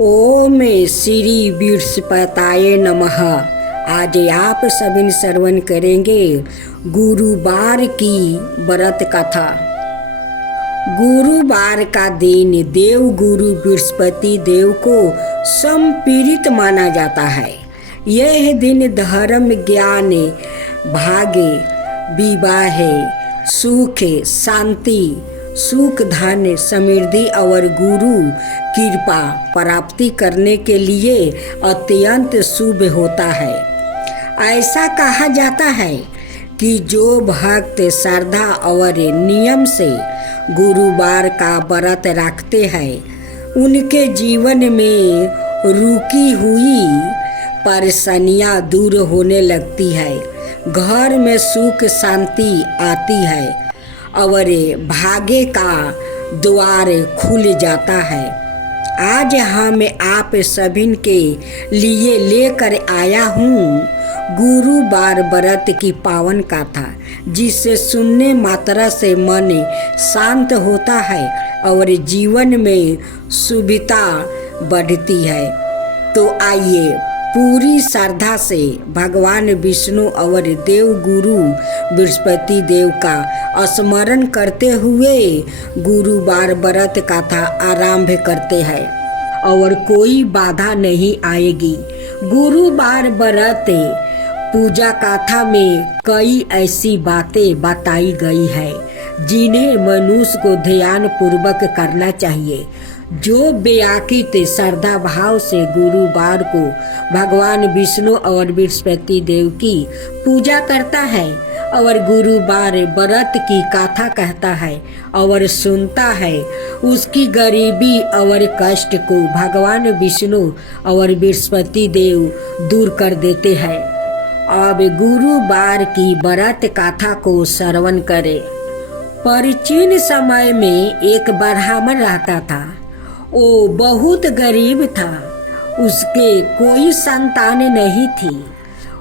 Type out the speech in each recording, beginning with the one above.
ओम श्री बृहस्पताय नमः। आज आप सभी श्रवण करेंगे गुरुवार की व्रत कथा। गुरुवार का दिन देव गुरु बृहस्पति देव को समर्पित माना जाता है। यह दिन धर्म, ज्ञान, भाग्य, विवाह, सुख, शांति, सुख, धन, समृद्धि और गुरु कृपा प्राप्ति करने के लिए अत्यंत शुभ होता है। ऐसा कहा जाता है कि जो भक्त श्रद्धा और नियम से गुरुवार का व्रत रखते हैं उनके जीवन में रुकी हुई परेशानियां दूर होने लगती है, घर में सुख शांति आती है और भाग्य का द्वार खुल जाता है। आज हम आप सभी के लिए लेकर आया हूँ गुरुवार व्रत की पावन कथा, जिसे सुनने मात्रा से मन शांत होता है और जीवन में शुभता बढ़ती है। तो आइए पूरी श्रद्धा से भगवान विष्णु और देव गुरु बृहस्पति देव का स्मरण करते हुए गुरुवार व्रत कथा आरंभ करते हैं और कोई बाधा नहीं आएगी। गुरुवार व्रत पूजा कथा में कई ऐसी बातें बताई गई है जिन्हें मनुष्य को ध्यान पूर्वक करना चाहिए। जो व्याकुल श्रद्धा भाव से गुरुवार को भगवान विष्णु और बृहस्पति देव की पूजा करता है और गुरुवार व्रत की कथा कहता है और सुनता है, उसकी गरीबी और कष्ट को भगवान विष्णु और बृहस्पति देव दूर कर देते हैं। अब गुरुवार की व्रत कथा को श्रवण करें। प्राचीन समय में एक ब्राह्मण रहता था। वो बहुत गरीब था। उसके कोई संतान नहीं थी।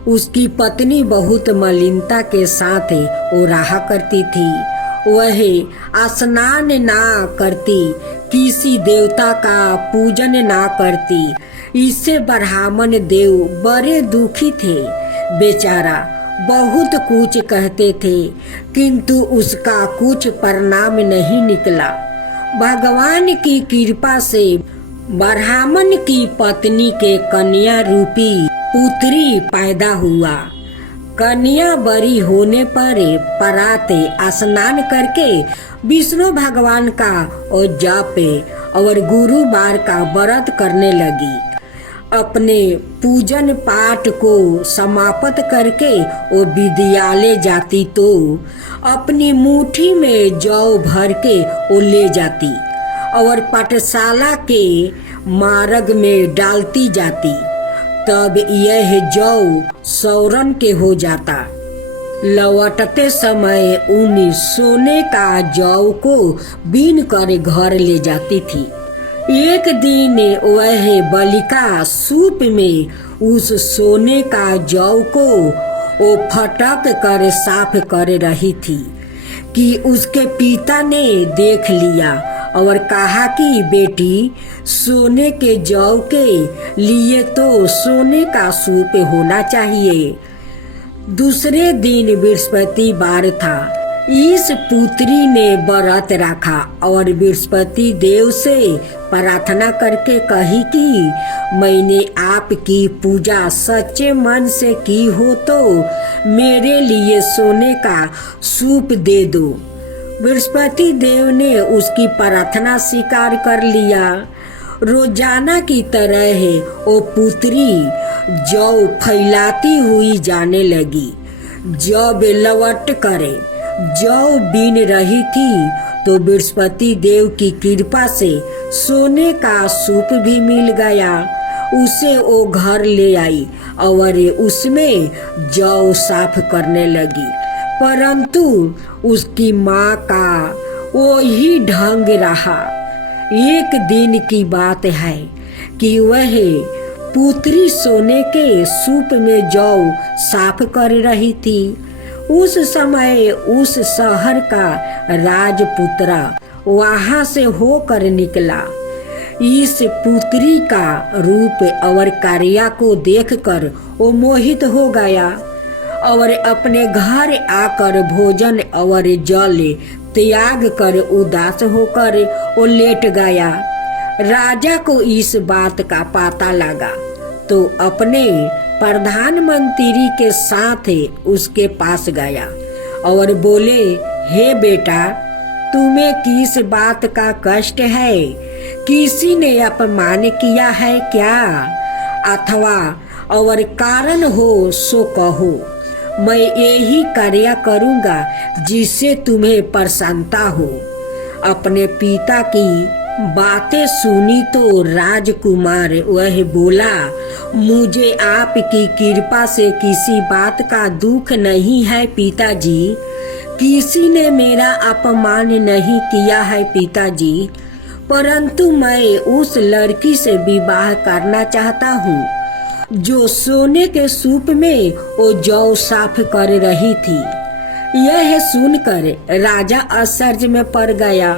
उसकी पत्नी बहुत मलिनता के साथ वो रहा करती थी। वह स्नान ना करती, किसी देवता का पूजन ना करती। इससे ब्राह्मण देव बड़े दुखी थे। बेचारा बहुत कुछ कहते थे किंतु उसका कुछ परिणाम नहीं निकला। भगवान की कृपा से ब्राह्मण की पत्नी के कन्या रूपी पुत्री पैदा हुआ। कन्या बड़ी होने पर प्रातः स्नान करके विष्णु भगवान का और जाप और गुरुवार का व्रत करने लगी। अपने पूजन पाठ को समाप्त करके वो विद्यालय जाती तो अपनी मुट्ठी में जौ भर के वो ले जाती और पाठशाला के मार्ग में डालती जाती। तब यह जौ सौरन के हो जाता। लौटते समय उन सोने का जौ को बीन कर घर ले जाती थी। एक दिन वह बालिका सूप में उस सोने का जौ को वो फटक कर साफ कर रही थी कि उसके पिता ने देख लिया और कहा कि बेटी, सोने के जौ के लिए तो सोने का सूप होना चाहिए। दूसरे दिन बृहस्पतिवार था। इस पुत्री ने व्रत रखा और बृहस्पति देव से प्रार्थना करके कही कि मैंने आपकी पूजा सच्चे मन से की हो तो मेरे लिए सोने का सूप दे दो। बृहस्पति देव ने उसकी प्रार्थना स्वीकार कर लिया। रोजाना की तरह वो पुत्री जौ फैलाती हुई जाने लगी। जब लौट करे जौ बीन रही थी तो बृहस्पति देव की कृपा से सोने का सूप भी मिल गया। उसे वो घर ले आई और उसमें जौ साफ करने लगी। परंतु उसकी माँ का वही ढंग रहा। एक दिन की बात है कि वह पुत्री सोने के सूप में जौ साफ कर रही थी। उस समय उस शहर का राजपुत्र वहां से होकर निकला। इस पुत्री का रूप और कार्य को देखकर वो मोहित हो गया और अपने घर आकर भोजन और जल त्याग कर उदास होकर वो लेट गया। राजा को इस बात का पता लगा तो अपने प्रधानमंत्री के साथ उसके पास गया और बोले, हे बेटा, तुम्हें किस बात का कष्ट है? किसी ने अपमान किया है क्या? अथवा और कारण हो सो कहो, मैं यही कार्य करूँगा जिससे तुम्हें प्रसन्नता हो। अपने पिता की बातें सुनी तो राजकुमार वह बोला, मुझे आपकी कृपा से किसी बात का दुख नहीं है पिताजी। किसी ने मेरा अपमान नहीं किया है पिताजी, परंतु मैं उस लड़की से विवाह करना चाहता हूँ जो सोने के सूप में वो जौ साफ कर रही थी। यह सुनकर राजा आश्चर्य में पड़ गया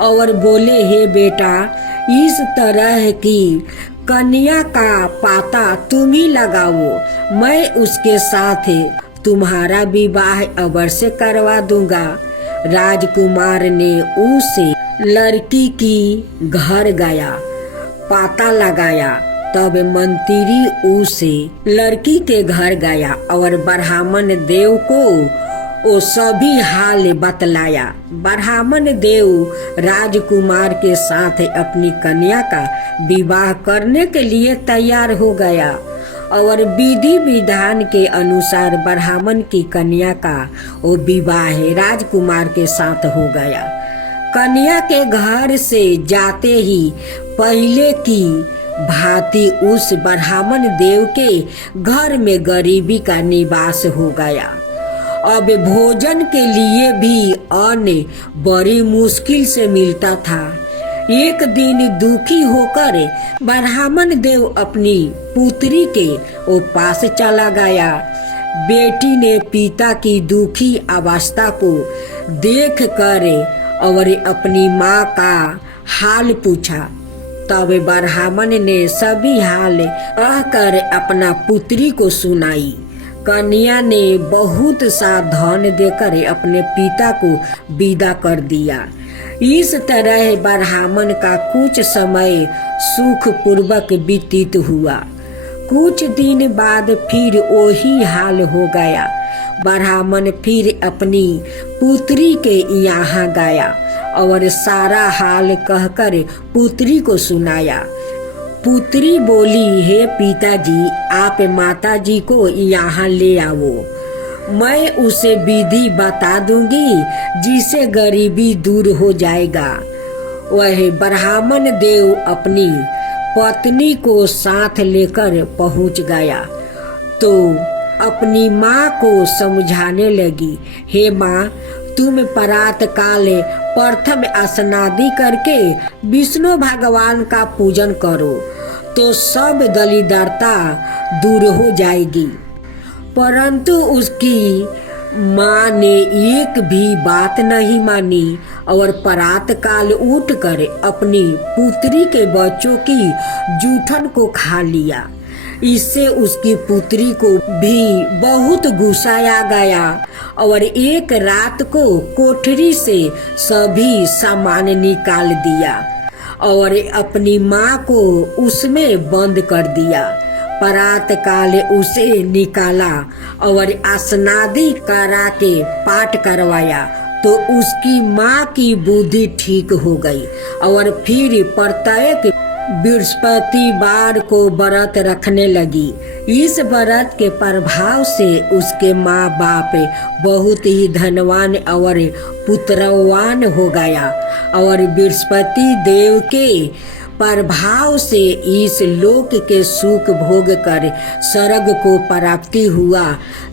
और बोले, हे बेटा, इस तरह की कन्या का पता तुम ही लगाओ, मैं उसके साथ तुम्हारा विवाह अवश्य करवा दूंगा। राजकुमार ने उस लड़की की घर गया, पता लगाया। तब मंत्री उस लड़की के घर गया और ब्राह्मण देव को वो सभी हाल बतलाया। ब्राह्मण देव राजकुमार के साथ अपनी कन्या का विवाह करने के लिए तैयार हो गया और विधि विधान के अनुसार ब्राह्मण की कन्या का वो विवाह राजकुमार के साथ हो गया। कन्या के घर से जाते ही पहले की भांति उस ब्राह्मण देव के घर में गरीबी का निवास हो गया। अब भोजन के लिए भी अन्न बड़ी मुश्किल से मिलता था। एक दिन दुखी होकर ब्राह्मण देव अपनी पुत्री के वो पास चला गया। बेटी ने पिता की दुखी अवस्था को देख कर और अपनी माँ का हाल पूछा। तब ब्राह्मण ने सभी हाल कहकर अपना पुत्री को सुनाई। कन्या ने बहुत सा धन देकर अपने पिता को विदा कर दिया। इस तरह ब्राह्मण का कुछ समय सुख पूर्वक व्यतीत हुआ। कुछ दिन बाद फिर वही हाल हो गया। ब्राह्मण फिर अपनी पुत्री के यहाँ गया और सारा हाल कहकर पुत्री को सुनाया। पुत्री बोली, हे पिताजी, आप माताजी को यहाँ ले आओ, मैं उसे विधि बता दूंगी जिससे गरीबी दूर हो जाएगा। वह ब्राह्मण देव अपनी पत्नी को साथ लेकर पहुँच गया तो अपनी माँ को समझाने लगी, हे माँ, तुम प्रातः काल प्रथम स्नादि करके विष्णु भगवान का पूजन करो तो सब दरिद्रता दूर हो जाएगी। परंतु उसकी माँ ने एक भी बात नहीं मानी और प्रातः काल उठकर अपनी पुत्री के बच्चों की जूठन को खा लिया। इससे उसकी पुत्री को भी बहुत गुस्सा आ गया और एक रात को कोठरी से सभी सामान निकाल दिया और अपनी माँ को उसमें बंद कर दिया। प्रातः काल उसे निकाला और स्नादि करा के पाठ करवाया तो उसकी माँ की बुद्धि ठीक हो गई और फिर प्रत्येक बृहस्पतिवार को व्रत रखने लगी। इस व्रत के प्रभाव से उसके माँ बाप बहुत ही धनवान और पुत्रवान हो गया और बृहस्पति देव के प्रभाव से इस लोक के सुख भोग कर स्वर्ग को प्राप्ति हुआ।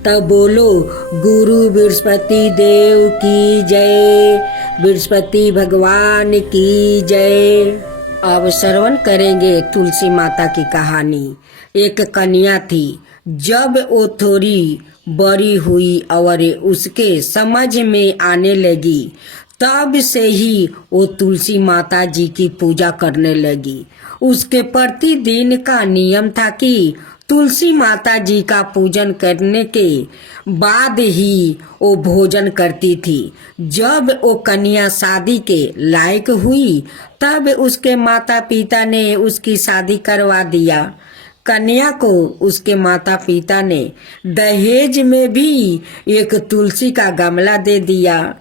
तब बोलो, गुरु बृहस्पति देव की जय, बृहस्पति भगवान की जय। अब श्रवण करेंगे तुलसी माता की कहानी। एक कन्या थी। जब वो थोड़ी बड़ी हुई और उसके समझ में आने लगी तब से ही वो तुलसी माता जी की पूजा करने लगी। उसके प्रतिदिन का नियम था कि तुलसी माता जी का पूजन करने के बाद ही वो भोजन करती थी। जब वो कन्या शादी के लायक हुई तब उसके माता पिता ने उसकी शादी करवा दिया। कन्या को उसके माता पिता ने दहेज में भी एक तुलसी का गमला दे दिया।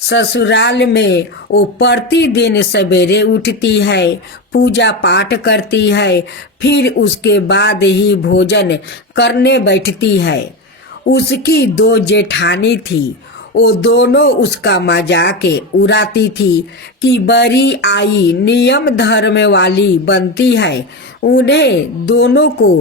ससुराल में वो प्रतिदिन सवेरे उठती है, पूजा पाठ करती है, फिर उसके बाद ही भोजन करने बैठती है। उसकी 2 जेठानी थी, वो दोनों उसका मजाक उड़ाती थी कि बड़ी आई नियम धर्म वाली बनती है। उन्हें दोनों को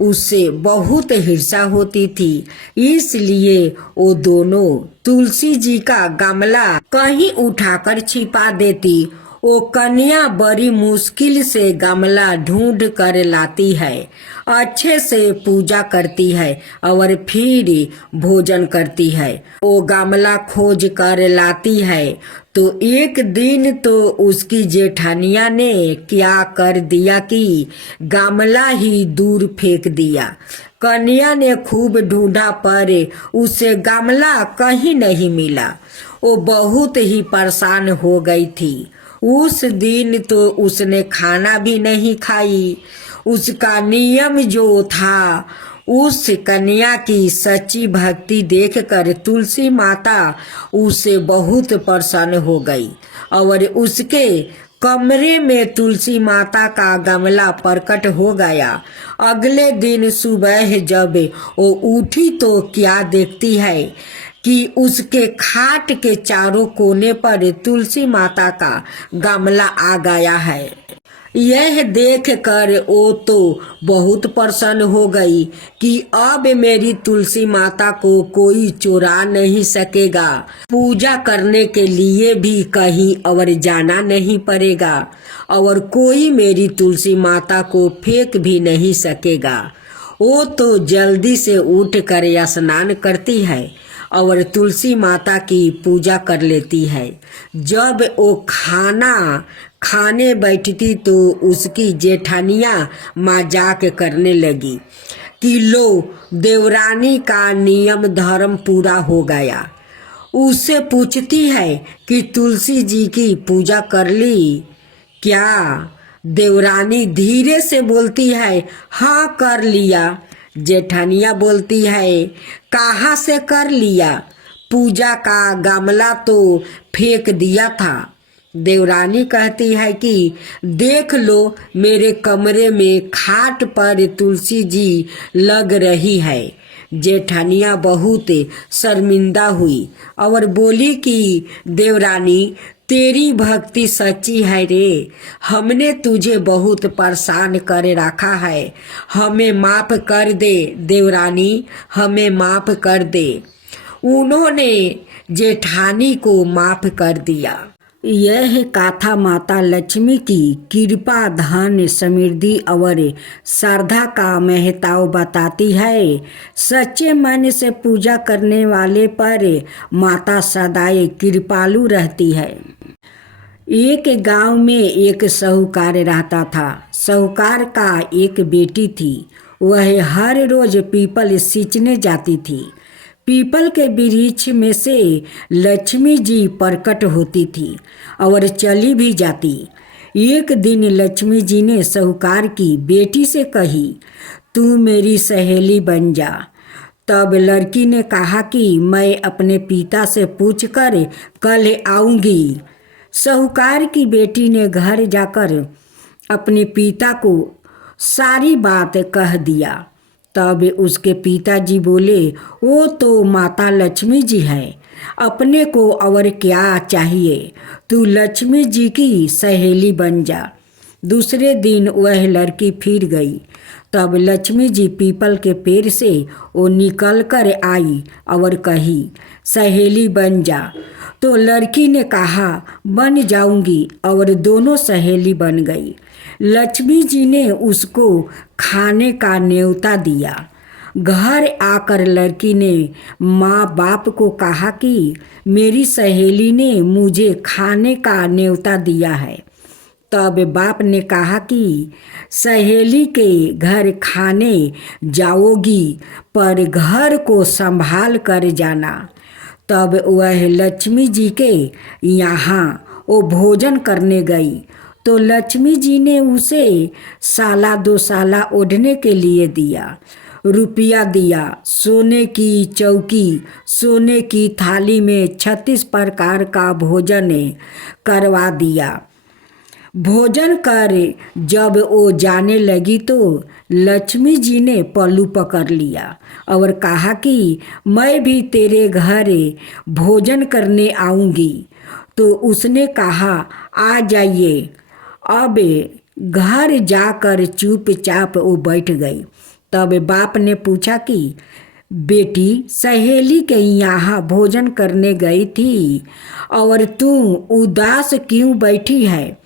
उससे बहुत ईर्ष्या होती थी, इसलिए वो दोनों तुलसी जी का गमला कहीं उठाकर छिपा देती। वो कन्या बड़ी मुश्किल से गमला ढूंढ कर लाती है, अच्छे से पूजा करती है और फिर भोजन करती है। वो गमला खोज कर लाती है तो एक दिन तो उसकी जेठानिया ने क्या कर दिया कि गमला ही दूर फेंक दिया। कन्या ने खूब ढूंढा पर उसे गमला कहीं नहीं मिला। वो बहुत ही परेशान हो गई थी। उस दिन तो उसने खाना भी नहीं खाई। उसका नियम जो था, उस कन्या की सच्ची भक्ति देखकर तुलसी माता उसे बहुत प्रसन्न हो गई और उसके कमरे में तुलसी माता का गमला प्रकट हो गया। अगले दिन सुबह जब वो उठी तो क्या देखती है कि उसके खाट के चारों कोने पर तुलसी माता का गमला आ गया है। यह देखकर वो तो बहुत प्रसन्न हो गई कि अब मेरी तुलसी माता को कोई चुरा नहीं सकेगा। पूजा करने के लिए भी कहीं और जाना नहीं पड़ेगा और कोई मेरी तुलसी माता को फेंक भी नहीं सकेगा। वो तो जल्दी से उठ कर स्नान करती है और तुलसी माता की पूजा कर लेती है। जब वो खाना खाने बैठती तो उसकी जेठानिया मजाक करने लगी कि लो देवरानी का नियम धर्म पूरा हो गया। उससे पूछती है कि तुलसी जी की पूजा कर ली क्या? देवरानी धीरे से बोलती है, हाँ कर लिया। जेठानिया बोलती है, कहाँ से कर लिया? पूजा का गमला तो फेंक दिया था। देवरानी कहती है कि देख लो मेरे कमरे में खाट पर तुलसी जी लग रही है। जेठानिया बहुत शर्मिंदा हुई और बोली कि देवरानी तेरी भक्ति सच्ची है रे, हमने तुझे बहुत परेशान कर रखा है, हमें माफ कर दे देवरानी, हमें माफ कर दे। उन्होंने जेठानी को माफ कर दिया। यह गाथा माता लक्ष्मी की कृपा, धन, समृद्धि और श्रद्धा का महत्व बताती है। सच्चे मन से पूजा करने वाले पर माता सदैव कृपालु रहती है। एक गांव में एक साहूकार रहता था। साहूकार का एक बेटी थी। वह हर रोज पीपल सींचने जाती थी। पीपल के वृक्ष में से लक्ष्मी जी प्रकट होती थी और चली भी जाती। एक दिन लक्ष्मी जी ने साहूकार की बेटी से कही, तू मेरी सहेली बन जा। तब लड़की ने कहा कि मैं अपने पिता से पूछकर कल आऊँगी। साहूकार की बेटी ने घर जाकर अपने पिता को सारी बात कह दिया। तब उसके पिताजी बोले, वो तो माता लक्ष्मी जी है, अपने को और क्या चाहिए, तू लक्ष्मी जी की सहेली बन जा। दूसरे दिन वह लड़की फिर गई। तब लक्ष्मी जी पीपल के पेड़ से वो निकल कर आई और कही, सहेली बन जा। तो लड़की ने कहा, बन जाऊंगी, और दोनों सहेली बन गई। लक्ष्मी जी ने उसको खाने का न्योता दिया। घर आकर लड़की ने माँ बाप को कहा कि मेरी सहेली ने मुझे खाने का न्योता दिया है। तब बाप ने कहा कि सहेली के घर खाने जाओगी, पर घर को संभाल कर जाना। तब वह लक्ष्मी जी के यहाँ वो भोजन करने गई तो लक्ष्मी जी ने उसे साला 2 साला ओढ़ने के लिए दिया, रुपया दिया, सोने की चौकी, सोने की थाली में 36 प्रकार का भोजन करवा दिया। भोजन कर जब वो जाने लगी तो लक्ष्मी जी ने पल्लू पकड़ लिया और कहा कि मैं भी तेरे घर भोजन करने आऊँगी। तो उसने कहा आ जाइए। अब घर जाकर चुपचाप वो बैठ गई। तब बाप ने पूछा कि बेटी, सहेली के यहाँ भोजन करने गई थी और तू उदास क्यों बैठी है?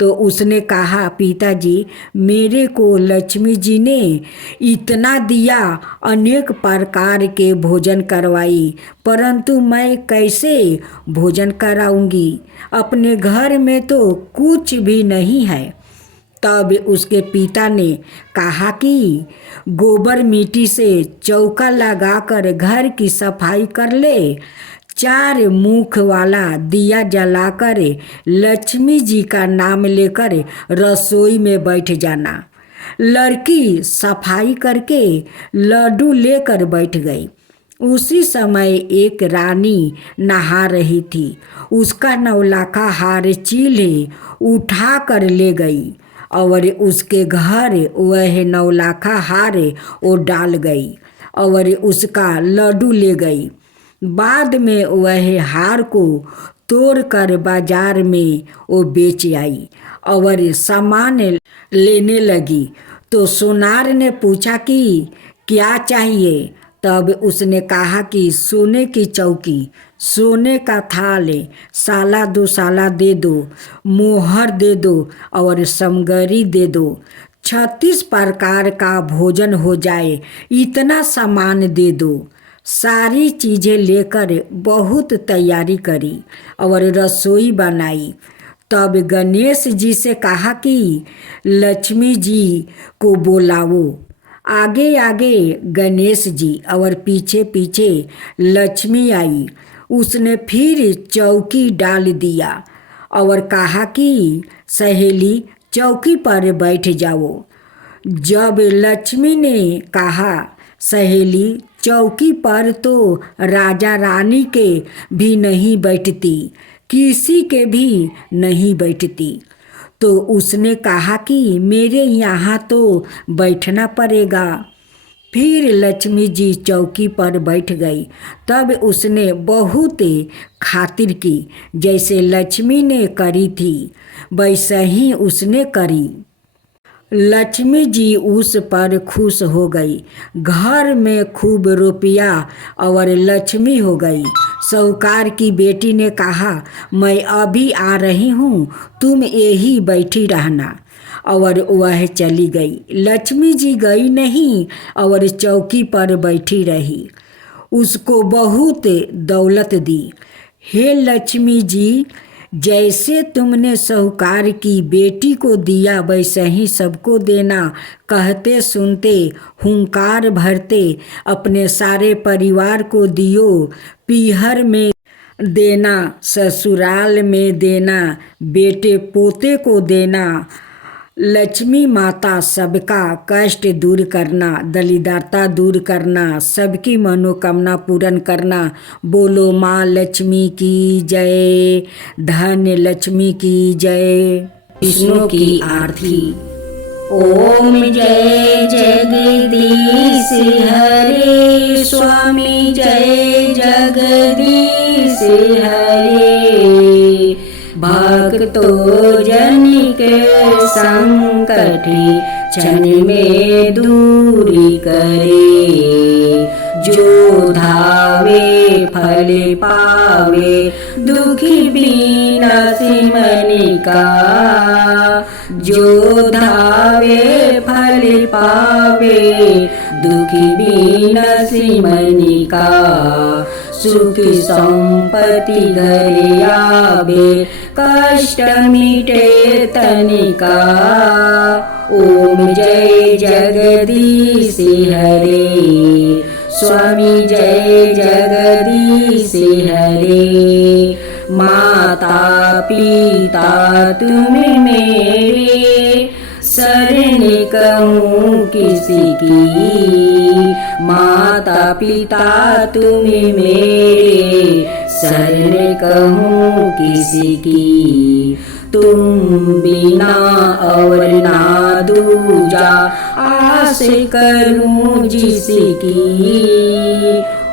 तो उसने कहा पिताजी, मेरे को लक्ष्मी जी ने इतना दिया, अनेक प्रकार के भोजन करवाई, परंतु मैं कैसे भोजन कराऊंगी? अपने घर में तो कुछ भी नहीं है। तब उसके पिता ने कहा कि गोबर मिट्टी से चौका लगाकर घर की सफाई कर ले, 4 मुख वाला दिया जलाकर लक्ष्मी जी का नाम लेकर रसोई में बैठ जाना। लड़की सफाई करके लड्डू लेकर बैठ गई। उसी समय एक रानी नहा रही थी। उसका 9 लाखा हार चील उठा कर ले गई और उसके घर वह 9 लाखा हार वो डाल गई और उसका लड्डू ले गई। बाद में वह हार को तोड़कर बाजार में वो बेच आई और सामान लेने लगी। तो सोनार ने पूछा कि क्या चाहिए? तब उसने कहा कि सोने की चौकी, सोने का थाल, साला 2 साला दे दो, मोहर दे दो और समगरी दे दो। 36 प्रकार का भोजन हो जाए, इतना सामान दे दो। सारी चीज़ें लेकर बहुत तैयारी करी और रसोई बनाई। तब गणेश जी से कहा कि लक्ष्मी जी को बुलाओ। आगे आगे गणेश जी और पीछे पीछे लक्ष्मी आई। उसने फिर चौकी डाल दिया और कहा कि सहेली, चौकी पर बैठ जाओ। जब लक्ष्मी ने कहा सहेली, चौकी पर तो राजा रानी के भी नहीं बैठती, किसी के भी नहीं बैठती। तो उसने कहा कि मेरे यहाँ तो बैठना पड़ेगा। फिर लक्ष्मी जी चौकी पर बैठ गई। तब उसने बहुत खातिर की, जैसे लक्ष्मी ने करी थी वैसे ही उसने करी। लक्ष्मी जी उस पर खुश हो गई। घर में खूब रुपया और लक्ष्मी हो गई। साहूकार की बेटी ने कहा, मैं अभी आ रही हूँ, तुम यही बैठी रहना। और वह चली गई। लक्ष्मी जी गई नहीं और चौकी पर बैठी रही। उसको बहुत दौलत दी। हे लक्ष्मी जी, जैसे तुमने साहूकार की बेटी को दिया वैसे ही सबको देना। कहते सुनते हुंकार भरते अपने सारे परिवार को दियो। पीहर में देना, ससुराल में देना, बेटे पोते को देना। लक्ष्मी माता सबका कष्ट दूर करना, दरिद्रता दूर करना, सबकी मनोकामना पूर्ण करना। बोलो माँ लक्ष्मी की जय, धन्य लक्ष्मी की जय। विष्णु की आरती। ओम जय जगदीश हरे स्वामी, जय जगदीश हरे। भक्तों जन के संकट क्षण में दूरी करे। जो धावे फल पावे, दुखी बिनासी मन का। जो धावे फल फल पावे, दुखी बिनसी मनि का, सुख संपत्ति घर आवे, कष्ट मिटे तनिका। ओम जय जगदीश हरे, स्वामी जय जगदीश हरे। माता पिता तुम मेरे, शरण कहूँ किसी की। माता पिता तुम मेरे, शरण कहूँ किसी की। तुम बिना और ना दूजा, आस करूं जिसकी।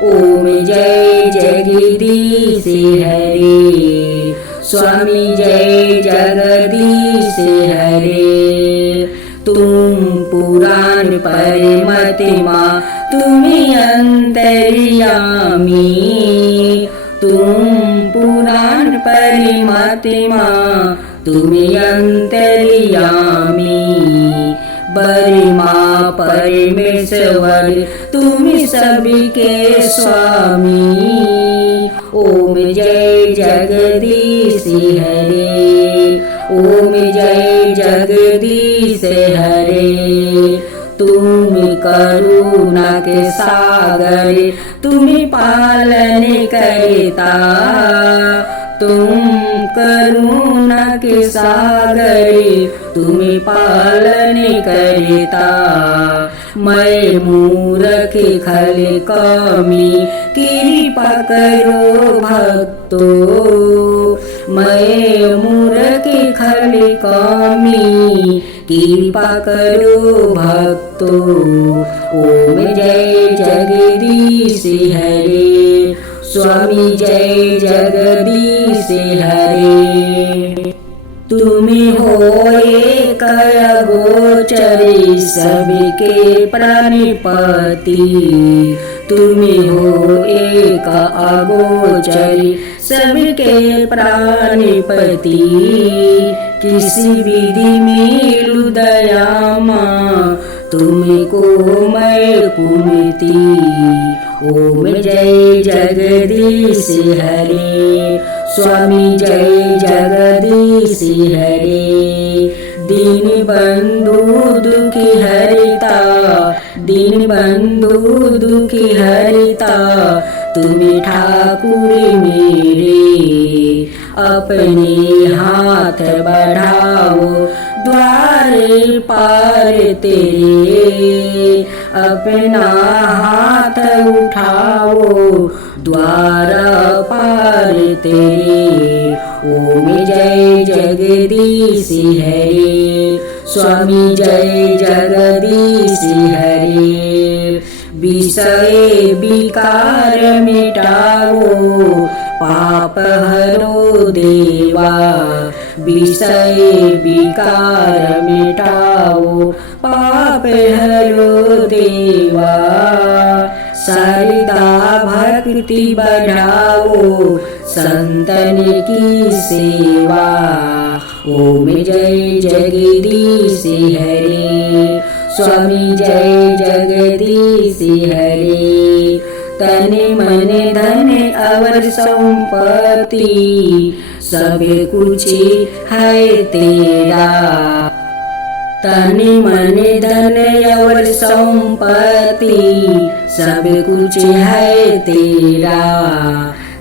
ओम जय जगदीश हरे, स्वामी जय जगदीश हरे। तुम पुराण परमात्मा, तुम अंतर्यामी। तुम पुराण परमात्मा, तुम अंतर्यामी। बर्मा परमेश्वर, तुम सबके स्वामी। ओम जय जगदीश हरे, ओम जय जगदीश हरे। तुम करुणा के सागर, तुम पालन करता। तुम करुणा के सागर, तुम पालन करता। मैं मूर्ख खल कमी, कृपा करो भक्तो। मैं मूर्ख खल कमी, कृपा करो भक्तो। ओम जय जगदीश हरे, स्वामी जय जगदीश हरे। तुम हो एक अगोचरी, सबके प्राणपति। तुम हो एक अगोचरी, सबके प्राणपति। किसी विधि मिलु दयामा, तुमको मैं कुमति। ओम जय जगदीश हरे, स्वामी जय जगदीश हरे। दीन बंधु दुखी हरिता, दीन बंधु दुखी हरिता। तुम ठाकुर मेरे, अपने हाथ बढ़ाओ, द्वार पार तेरे। अपना हाथ उठाओ, द्वार पार तेरे। ओम जय जगदीश हरे, स्वामी जय जगदीश हरे। विषय विकार मिटाओ, पाप हरो देवा। विषय विकार मिटाओ, पाप हरो देवा। श्रद्धा भक्ति बढ़ाओ, संतन की सेवा। ओम जय जगदीश हरे, स्वामी जय जगदीश हरे। तन मन धन और संपत्ति, सब कुछ है तेरा। तन मन धन और संपत्ति, सब कुछ है तेरा।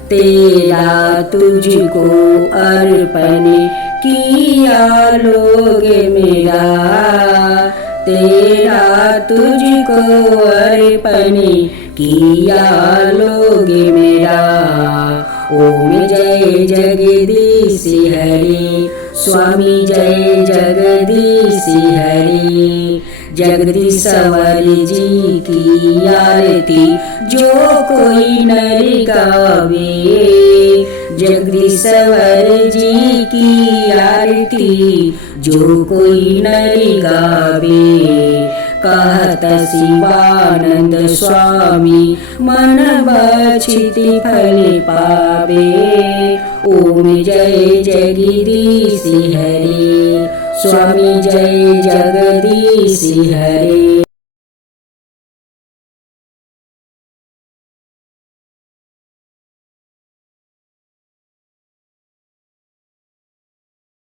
तेरा तुझको अर्पण किया लोग मेरा। तेरा तुझको अर्पण किया लोग मेरा। ओम जय जगदीश हरे, स्वामी जय जगदीश हरे। जगदीश्वर जी की आरती जो कोई नर गावे। जगदीश्वर जी की आरती जो कोई नर गावे। कहत शिवानंद स्वामी मन बछिति फल पावे। ओम जय जगदीश हरे, स्वामी जय जगदीश हरे।